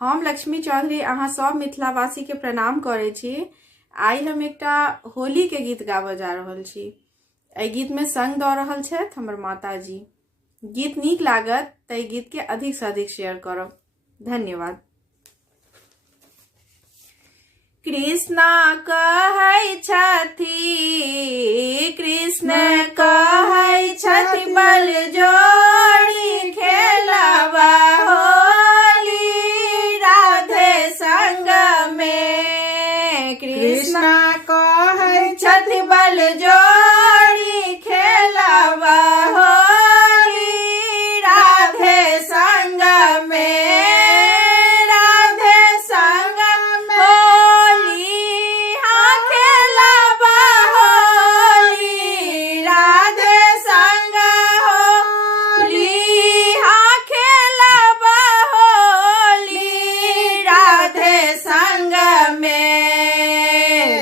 हम लक्ष्मी चौधरी अहाँ सब मिथिलावासी के प्रणाम करे छी। आई हम एकटा होली के गीत गाबऽ जा रहल छी। एहि गीत में संग दऽ रहल छथि हमर माता जी। गीत नीक लागत तऽ गीत के अधिक से अधिक शेयर करब। धन्यवाद। कृष्णा कहै छथि, कृष्ण कहै छथि, बल जोड़ी खेलबा होली राधे संग में। कृष्ण कहै छथि, बल जोड़ी खेलबा होली राधे संग में।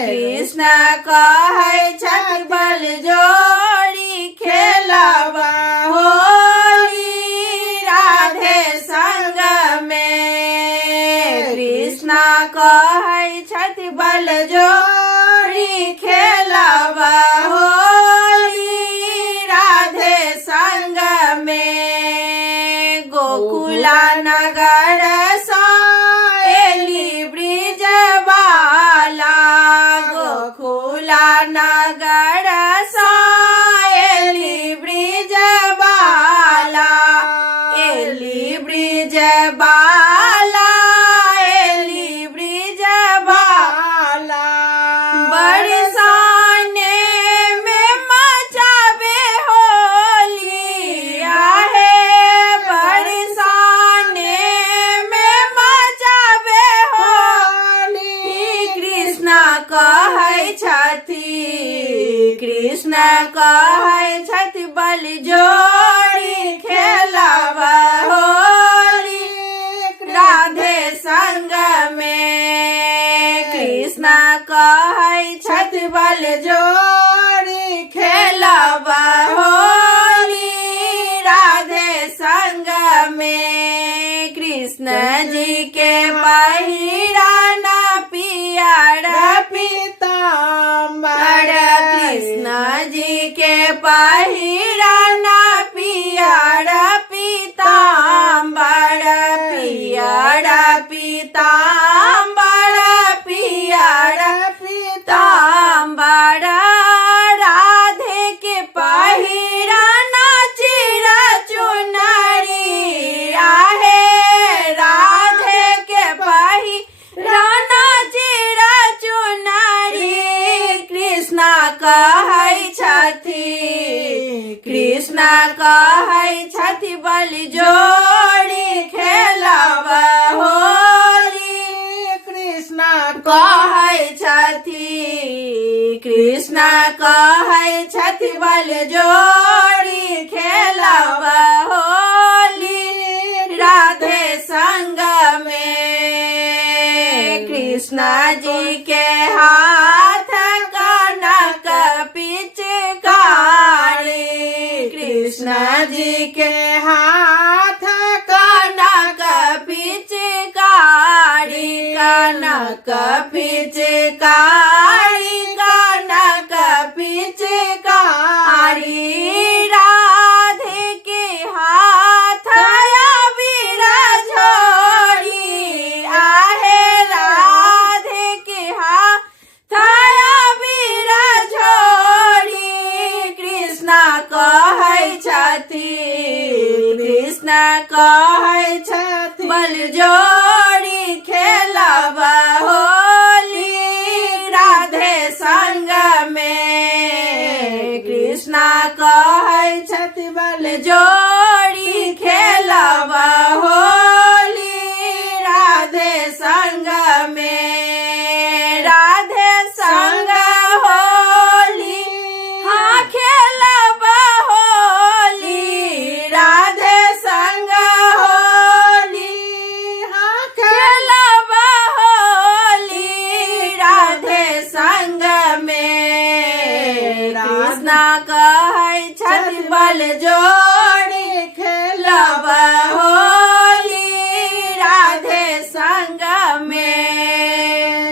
कृष्ण कहै छथि, बल जोड़ी खेलबा होली राधे संग में। कृष्ण कहै छथि, बल जोड़ी खेलबा होली राधे संग में। गोकुला नगर नगर एली ब्रिज बाला, एली ब्रिज बाला, एली ब्रिज बाला। बरसाने में मचावे होली आहे, बरसाने में मचावे होली। कृष्ण कहै छथि, कृष्ण कहै छथि, बल जोड़ी खेलबा होली राधे संग में। कृष्ण कहै छथि, बल जोड़ी खेलबा होली राधे संग में। कृष्ण जी के पहिराना पियर पीताम्बर, कृष्ण जी के पहिराना पियर पीताम्बर, पियर पीताम्बर, पियर पीताम्बर। राधे के पहिराना चिरा चुनरी आहे, राधे के पहिराना चिरा चुनरी। कृष्ण कहै छथि, कृष्ण कहै छथि, बल जोड़ी खेलबा होली। कृष्ण कहै छथि, कृष्ण कहै छथि, बल जोड़ी खेलबा होली राधे संग में। कृष्ण जी के हाथ कनक पिचकारी, कृष्ण जी के हाथ कनक पिचकारी, कनक पिचकारी, कनक पिचकारी। राधे के हाथ अबीर झोरी आहे, राधे के हाथ अबीर झोरी। कृष्ण कहै छथि, कृष्ण कहै छथि, बल जोड़ी खेलबा होली राधे संग में। कृष्ण कहै छथि, बल जोड़ी खेलबा होली राधे संग में। राधे संग होली हाँ खेलबा होली, राधे संग होली हाँ खेलबा होली राधे संग में। कृष्ण कहै छथि, बल जो